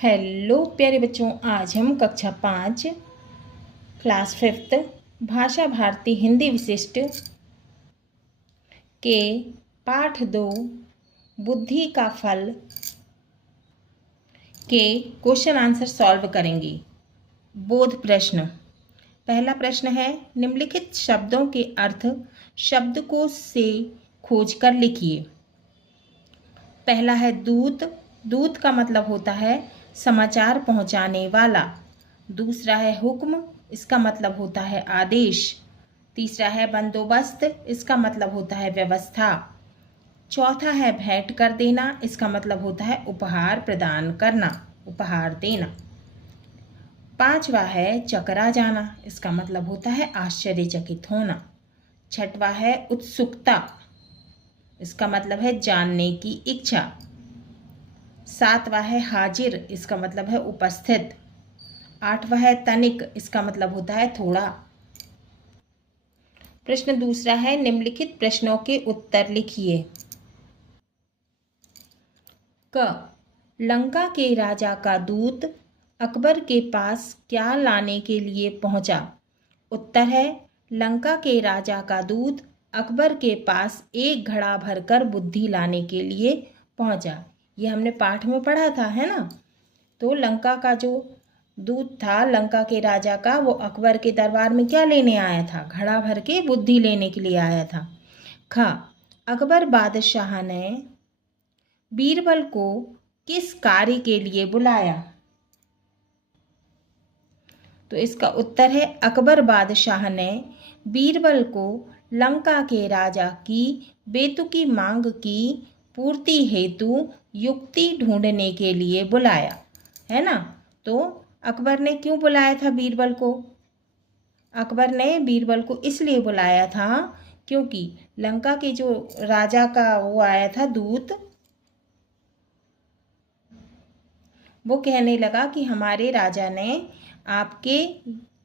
Hello प्यारे बच्चों, आज हम कक्षा 5 क्लास 5 भाषा भारती हिंदी विशिष्ट के पाठ 2 बुद्धि का फल के क्वेश्चन आंसर सॉल्व करेंगे। बोध प्रश्न। पहला प्रश्न है, निम्नलिखित शब्दों के अर्थ शब्दकोश से खोजकर लिखिए। पहला है दूत। दूत का मतलब होता है समाचार पहुंचाने वाला। दूसरा है हुक्म, इसका मतलब होता है आदेश। तीसरा है बंदोबस्त, इसका मतलब होता है व्यवस्था। चौथा है भेंट कर देना, इसका मतलब होता है उपहार प्रदान करना, उपहार देना। पांचवा है चकरा जाना, इसका मतलब होता है आश्चर्यचकित होना। छठवा है उत्सुकता, इसका मतलब है जानने की इच्छा। सातवां है हाजिर, इसका मतलब है उपस्थित। आठवां है तनिक, इसका मतलब होता है थोड़ा। प्रश्न दूसरा है, निम्नलिखित प्रश्नों के उत्तर लिखिए। क, लंका के राजा का दूत अकबर के पास क्या लाने के लिए पहुंचा? उत्तर है, लंका के राजा का दूत अकबर के पास एक घड़ा भरकर बुद्धि लाने के लिए पहुंचा। ये हमने पाठ में पढ़ा था, है ना। तो लंका का जो दूत था लंका के राजा का, वो अकबर के दरबार में क्या लेने आया था? घड़ा भर के बुद्धि लेने के लिए आया था। ख, अकबर बादशाह ने बीरबल को किस कार्य के लिए बुलाया? तो इसका उत्तर है, अकबर बादशाह ने बीरबल को लंका के राजा की बेतुकी मांग की पूर्ति हेतु युक्ति ढूंढने के लिए बुलाया, है ना। तो अकबर ने क्यों बुलाया था बीरबल को? अकबर ने बीरबल को इसलिए बुलाया था क्योंकि लंका के जो राजा का वो आया था दूत, वो कहने लगा कि हमारे राजा ने आपके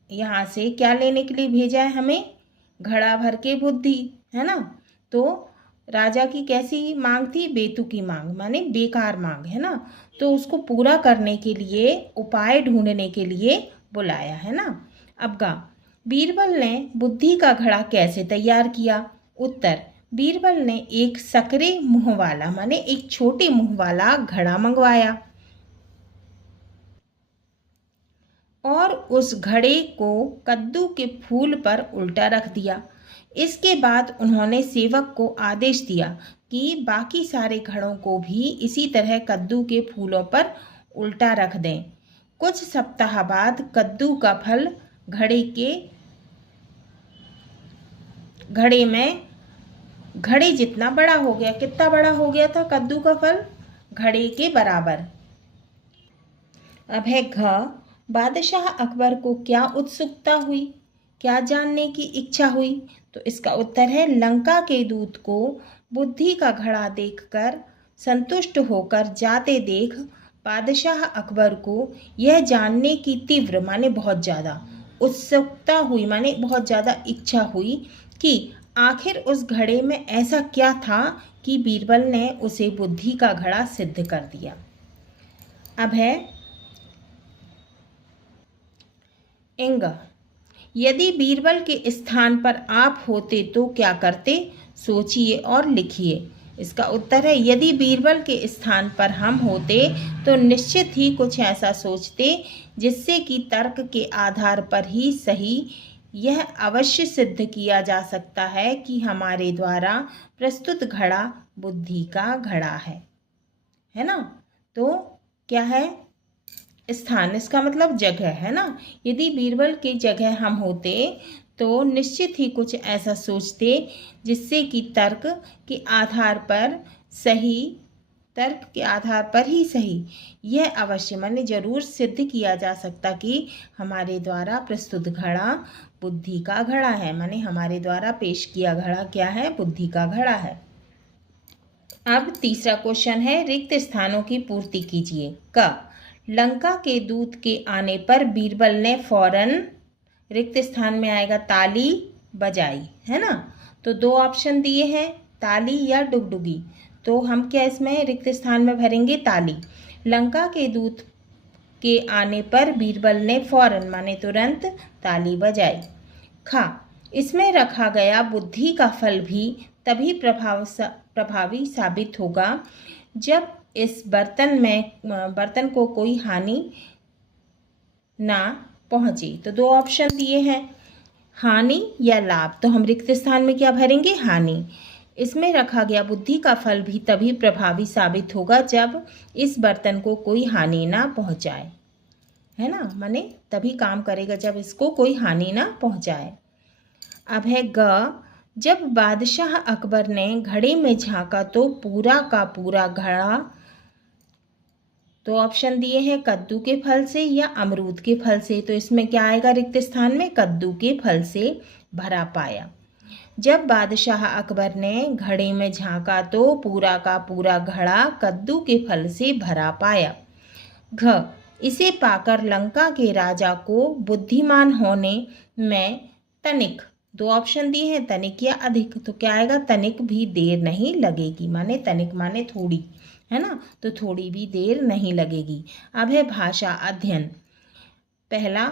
यहाँ से क्या लेने के लिए भेजा है? हमें घड़ा भर के बुद्धि, है ना। तो राजा की कैसी मांग थी? बेतुकी मांग, माने बेकार मांग, है ना। तो उसको पूरा करने के लिए उपाय ढूंढने के लिए बुलाया, है ना। अब गा, बीरबल ने बुद्धि का घड़ा कैसे तैयार किया? उत्तर, बीरबल ने एक सकरे मुंह वाला, माने एक छोटे मुंह वाला घड़ा मंगवाया और उस घड़े को कद्दू के फूल पर उल्टा रख दिया। इसके बाद उन्होंने सेवक को आदेश दिया कि बाकी सारे घड़ों को भी इसी तरह कद्दू के फूलों पर उल्टा रख दें। कुछ सप्ताह बाद कद्दू का फल घड़े में घड़े जितना बड़ा हो गया। कितना बड़ा हो गया था कद्दू का फल? घड़े के बराबर। अब है घ, बादशाह अकबर को क्या उत्सुकता हुई, क्या जानने की इच्छा हुई? तो इसका उत्तर है, लंका के दूत को बुद्धि का घड़ा देखकर संतुष्ट होकर जाते देख बादशाह अकबर को यह जानने की तीव्र, माने बहुत ज़्यादा उत्सुकता हुई, माने बहुत ज़्यादा इच्छा हुई कि आखिर उस घड़े में ऐसा क्या था कि बीरबल ने उसे बुद्धि का घड़ा सिद्ध कर दिया। अब है इंग, यदि बीरबल के स्थान पर आप होते तो क्या करते? सोचिए और लिखिए। इसका उत्तर है, यदि बीरबल के स्थान पर हम होते तो निश्चित ही कुछ ऐसा सोचते जिससे कि तर्क के आधार पर ही सही यह अवश्य सिद्ध किया जा सकता है कि हमारे द्वारा प्रस्तुत घड़ा बुद्धि का घड़ा है ना। तो क्या है? स्थान, इसका मतलब जगह, है ना। यदि बीरबल की जगह हम होते तो निश्चित ही कुछ ऐसा सोचते जिससे कि तर्क के आधार पर ही सही यह अवश्य, माने जरूर सिद्ध किया जा सकता कि हमारे द्वारा प्रस्तुत घड़ा बुद्धि का घड़ा है, माने हमारे द्वारा पेश किया घड़ा क्या है? बुद्धि का घड़ा है। अब तीसरा क्वेश्चन है, रिक्त स्थानों की पूर्ति कीजिए। क, लंका के दूत के आने पर बीरबल ने फौरन, रिक्त स्थान में आएगा ताली बजाई, है ना। तो दो ऑप्शन दिए हैं, ताली या डुगडुगी। तो हम क्या इसमें रिक्त स्थान में भरेंगे? ताली। लंका के दूत के आने पर बीरबल ने फौरन माने तुरंत ताली बजाई। खा, इसमें रखा गया बुद्धि का फल भी तभी प्रभावी साबित होगा जब इस बर्तन को कोई हानि ना पहुंचे। तो दो ऑप्शन दिए हैं, हानि या लाभ। तो हम रिक्त स्थान में क्या भरेंगे? हानि। इसमें रखा गया बुद्धि का फल भी तभी प्रभावी साबित होगा जब इस बर्तन को कोई हानि ना पहुंचाए, है ना, माने तभी काम करेगा जब इसको कोई हानि ना पहुंचाए। अब है ग, जब बादशाह अकबर ने घड़े में झांका तो पूरा का पूरा घड़ा, तो ऑप्शन दिए हैं कद्दू के फल से या अमरूद के फल से। तो इसमें क्या आएगा रिक्त स्थान में? कद्दू के फल से भरा पाया। जब बादशाह अकबर ने घड़े में झांका तो पूरा का पूरा घड़ा कद्दू के फल से भरा पाया। घ, इसे पाकर लंका के राजा को बुद्धिमान होने में तनिक, दो ऑप्शन दिए हैं, तनिक या अधिक। तो क्या आएगा? तनिक भी देर नहीं लगेगी, माने तनिक माने थोड़ी, है ना, तो थोड़ी भी देर नहीं लगेगी। अब है भाषा अध्ययन। पहला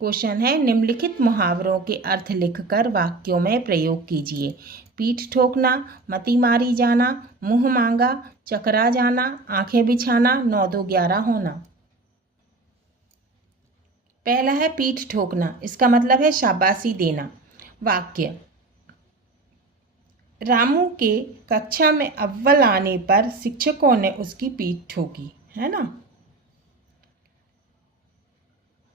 क्वेश्चन है, निम्नलिखित मुहावरों के अर्थ लिखकर वाक्यों में प्रयोग कीजिए। पीठ ठोकना, मती मारी जाना, मुंह मांगा, चकरा जाना, आंखें बिछाना, 9 2 11 होना। पहला है पीठ ठोकना, इसका मतलब है शाबाशी देना। वाक्य, रामू के कक्षा में अव्वल आने पर शिक्षकों ने उसकी पीठ ठोकी, है ना।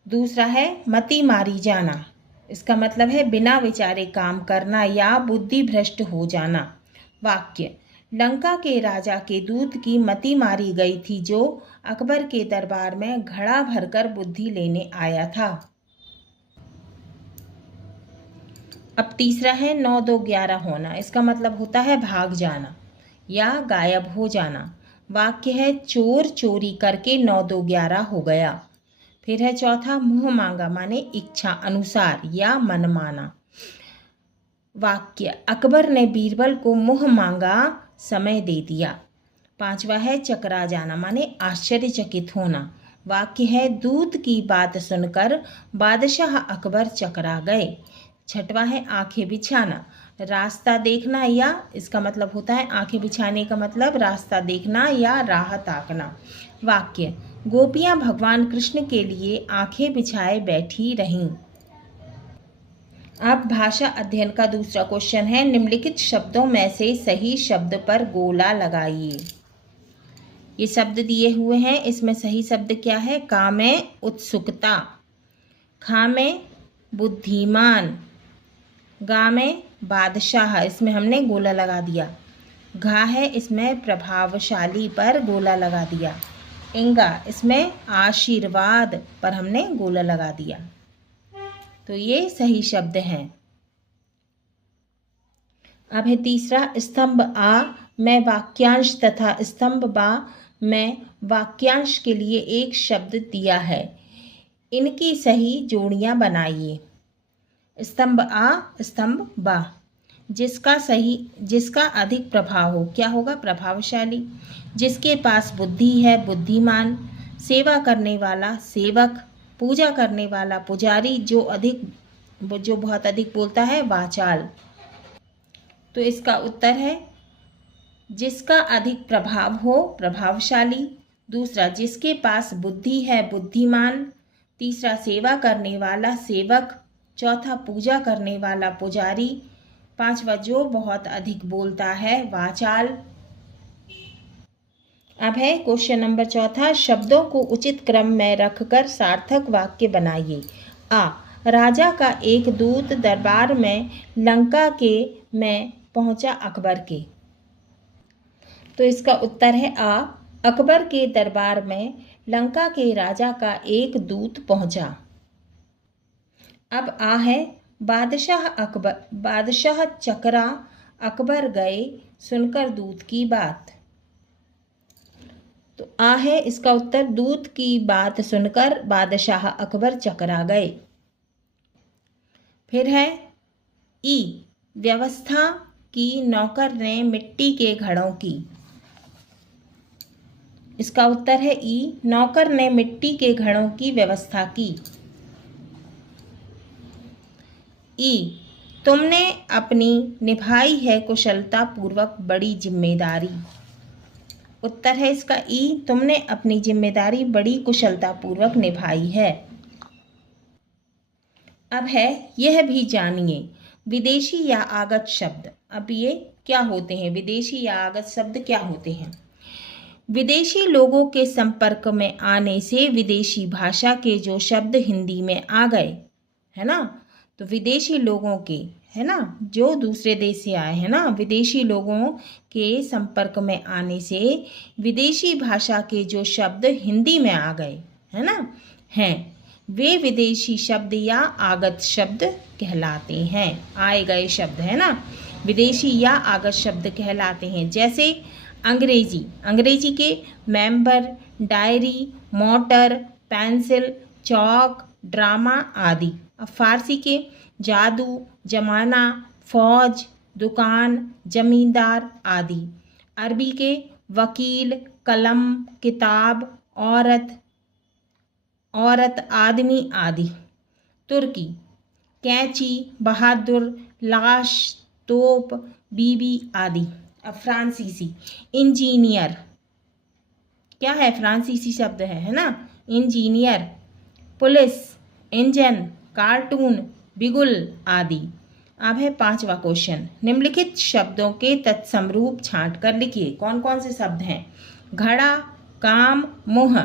दूसरा है मति मारी जाना, इसका मतलब है बिना विचारे काम करना या बुद्धि भ्रष्ट हो जाना। वाक्य, लंका के राजा के दूत की मति मारी गई थी जो अकबर के दरबार में घड़ा भरकर बुद्धि लेने आया था। अब तीसरा है 9 2 11 होना, इसका मतलब होता है भाग जाना या गायब हो जाना। वाक्य है, चोर चोरी करके 9 2 11 हो गया। फिर है चौथा, मुंह मांगा माने इच्छा अनुसार या मनमाना। वाक्य, अकबर ने बीरबल को मुंह मांगा समय दे दिया। पांचवा है चकरा जाना माने आश्चर्यचकित होना। वाक्य है, दूत की बात सुनकर बादशाह अकबर चकरा गए। छठवा है आंखें बिछाना, रास्ता देखना या, इसका मतलब होता है आंखें बिछाने का मतलब रास्ता देखना या राह ताकना। वाक्य, गोपियां भगवान कृष्ण के लिए आंखें बिछाए बैठी रहीं। अब भाषा अध्ययन का दूसरा क्वेश्चन है, निम्नलिखित शब्दों में से सही शब्द पर गोला लगाइए। ये शब्द दिए हुए हैं, इसमें सही शब्द क्या है? का में उत्सुकता, खा में बुद्धिमान, गा में बादशाह, इसमें हमने गोला लगा दिया। घा है, इसमें प्रभावशाली पर गोला लगा दिया। इंगा, इसमें आशीर्वाद पर हमने गोला लगा दिया। तो ये सही शब्द हैं। अब है तीसरा, स्तंभ आ में वाक्यांश तथा स्तंभ बा में वाक्यांश के लिए एक शब्द दिया है, इनकी सही जोड़ियां बनाइए। स्तंभ आ, स्तंभ बा, जिसका अधिक प्रभाव हो, क्या होगा? प्रभावशाली। जिसके पास बुद्धि है, बुद्धिमान। सेवा करने वाला, सेवक। पूजा करने वाला, पुजारी। जो बहुत अधिक बोलता है, वाचाल। तो इसका उत्तर है, जिसका अधिक प्रभाव हो, प्रभावशाली। दूसरा, जिसके पास बुद्धि है, बुद्धिमान। तीसरा, सेवा करने वाला, सेवक। चौथा, पूजा करने वाला, पुजारी। पांचवा, जो बहुत अधिक बोलता है, वाचाल। अब है क्वेश्चन नंबर चौथा, शब्दों को उचित क्रम में रखकर सार्थक वाक्य बनाइए। आ, राजा का एक दूत दरबार में लंका में पहुंचा अकबर के। तो इसका उत्तर है आ, अकबर के दरबार में लंका के राजा का एक दूत पहुंचा। अब आ है, बादशाह चकरा अकबर गए सुनकर दूत की बात। तो आ है, इसका उत्तर, दूत की बात सुनकर बादशाह अकबर चकरा गए। फिर है ई, व्यवस्था की नौकर ने मिट्टी के घड़ों की। इसका उत्तर है ई। नौकर ने मिट्टी के घड़ों की व्यवस्था की। ई। तुमने अपनी निभाई है कुशलता पूर्वक बड़ी जिम्मेदारी। उत्तर है इसका ई। तुमने अपनी जिम्मेदारी बड़ी कुशलता पूर्वक निभाई है। अब है यह भी जानिए विदेशी या आगत शब्द। अब ये क्या होते हैं? विदेशी या आगत शब्द क्या होते हैं? विदेशी लोगों के संपर्क में आने से विदेशी भाषा के जो शब्द हिंदी में आ गए, है ना। तो विदेशी लोगों के, है ना, जो दूसरे देश से आए हैं ना, विदेशी लोगों के संपर्क में आने से विदेशी भाषा के जो शब्द हिंदी में आ गए, है ना, हैं, वे विदेशी शब्द या आगत शब्द कहलाते हैं। आए गए शब्द, है ना, विदेशी या आगत शब्द कहलाते हैं। जैसे अंग्रेजी, अंग्रेजी के मेंबर, डायरी, मोटर, पेंसिल, चौक, ड्रामा आदि। अब फारसी के जादू, जमाना, फौज, दुकान, जमींदार आदि। अरबी के वकील, कलम, किताब, औरत, औरत, आदमी आदि। तुर्की कैंची, बहादुर, लाश, तोप, बीबी आदि। अब फ्रांसीसी इंजीनियर, क्या है? फ्रांसीसी शब्द है ना, इंजीनियर, पुलिस, इंजन, कार्टून, बिगुल आदि। अब है 5वां क्वेश्चन। निम्नलिखित शब्दों के तत्समरूप छांट कर लिखिए। कौन कौन से शब्द हैं? घड़ा, काम, मुंह,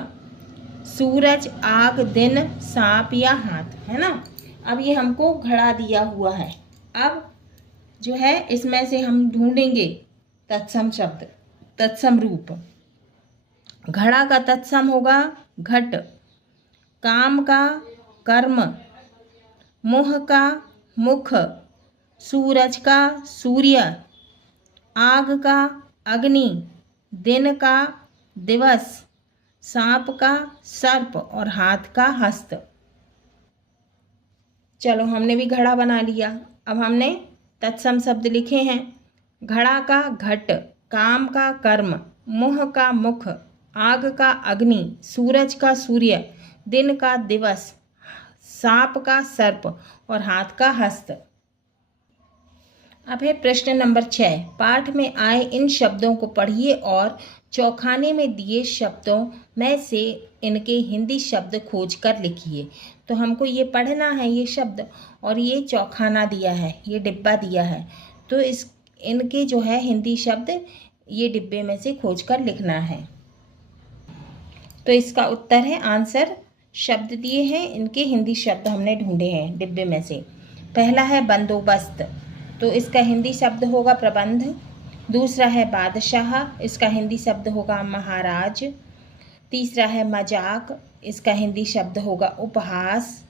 सूरज, आग, दिन, सांप या हाथ, है ना। अब ये हमको घड़ा दिया हुआ है। अब जो है इसमें से हम ढूंढेंगे तत्सम शब्द, तत्सम रूप। घड़ा का तत्सम होगा घट, काम का कर्म, मुंह का मुख, सूरज का सूर्य, आग का अग्नि, दिन का दिवस, सांप का सर्प और हाथ का हस्त। चलो हमने भी घड़ा बना लिया। अब हमने तत्सम शब्द लिखे हैं। घड़ा का घट, काम का कर्म, मुंह का मुख, आग का अग्नि, सूरज का सूर्य, दिन का दिवस, सांप का सर्प और हाथ का हस्त। अब है प्रश्न नंबर 6। पाठ में आए इन शब्दों को पढ़िए और चौखाने में दिए शब्दों में से इनके हिंदी शब्द खोज कर लिखिए। तो हमको ये पढ़ना है ये शब्द, और ये चौखाना दिया है, ये डिब्बा दिया है। तो इनके जो है हिंदी शब्द ये डिब्बे में से खोज कर लिखना है। तो इसका उत्तर है आंसर। शब्द दिए हैं, इनके हिंदी शब्द हमने ढूंढे हैं डिब्बे में से। पहला है बंदोबस्त, तो इसका हिंदी शब्द होगा प्रबंध। दूसरा है बादशाह, इसका हिंदी शब्द होगा महाराज। तीसरा है मजाक, इसका हिंदी शब्द होगा उपहास।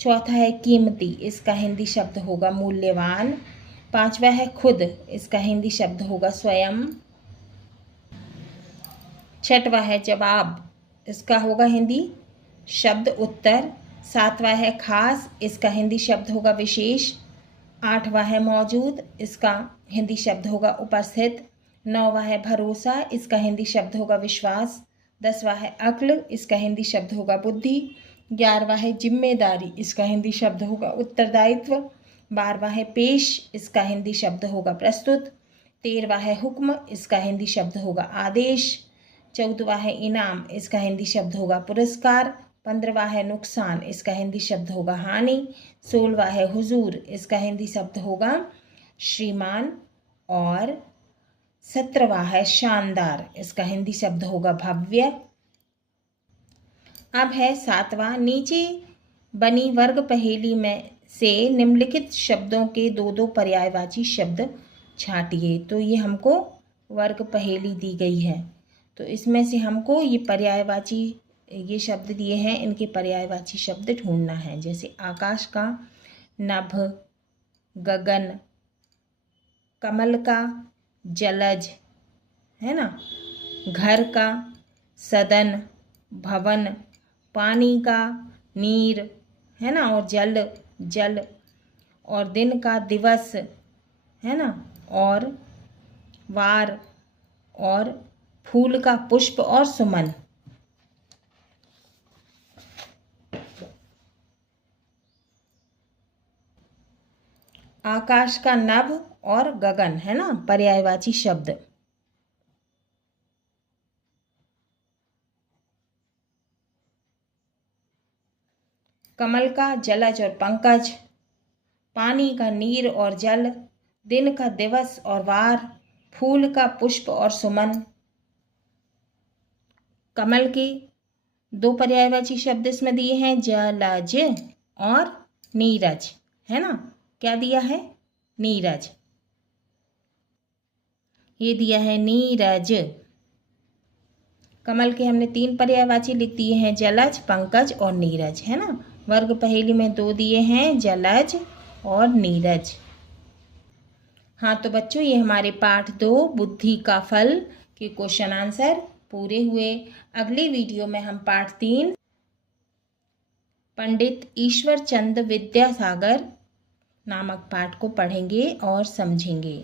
चौथा है कीमती, इसका हिंदी शब्द होगा मूल्यवान। पांचवा है खुद, इसका हिंदी शब्द होगा स्वयं। छठवा है जवाब, इसका होगा हिंदी शब्द उत्तर। सातवां है खास, इसका हिंदी शब्द होगा विशेष। आठवां है मौजूद, इसका हिंदी शब्द होगा उपस्थित। नौवां है भरोसा, इसका हिंदी शब्द होगा विश्वास। 10वां है अक्ल, इसका हिंदी शब्द होगा बुद्धि। 11वां है जिम्मेदारी, इसका हिंदी शब्द होगा उत्तरदायित्व। 12वां है पेश, इसका हिंदी शब्द होगा प्रस्तुत। 13वां है हुक्म, इसका हिंदी शब्द होगा आदेश। 14वां है इनाम, इसका हिंदी शब्द होगा पुरस्कार। 15वां है नुकसान, इसका हिंदी शब्द होगा हानि। 16वां है हुजूर, इसका हिंदी शब्द होगा श्रीमान। और 17वां है शानदार, इसका हिंदी शब्द होगा भव्य। अब है 7वां। नीचे बनी वर्ग पहेली में से निम्नलिखित शब्दों के दो दो पर्यायवाची शब्द छांटिए। तो ये हमको वर्ग पहेली दी गई है, तो इसमें से हमको ये पर्यायवाची ये शब्द दिए हैं, इनके पर्यायवाची शब्द ढूंढना है। जैसे आकाश का, नभ, गगन, कमल का, जलज, है ना, घर का, सदन, भवन, पानी का, नीर, है ना, और जल, जल, और दिन का दिवस, है ना, और वार, और फूल का पुष्प और सुमन। आकाश का नभ और गगन, है ना, पर्यायवाची शब्द। कमल का जलज और पंकज, पानी का नीर और जल, दिन का दिवस और वार, फूल का पुष्प और सुमन। कमल के दो पर्यायवाची शब्द इसमें दिए हैं, जलज और नीरज, है ना। क्या दिया है? नीरज। ये दिया है नीरज। कमल के हमने तीन पर्यायवाची लिख दिए हैं, जलज, पंकज और नीरज, है ना। वर्ग पहेली में दो दिए हैं, जलज और नीरज। हाँ तो बच्चों, ये हमारे पाठ 2 बुद्धि का फल के क्वेश्चन आंसर पूरे हुए। अगली वीडियो में हम पाठ 3 पंडित ईश्वर चंद विद्यासागर नामक पाठ को पढ़ेंगे और समझेंगे।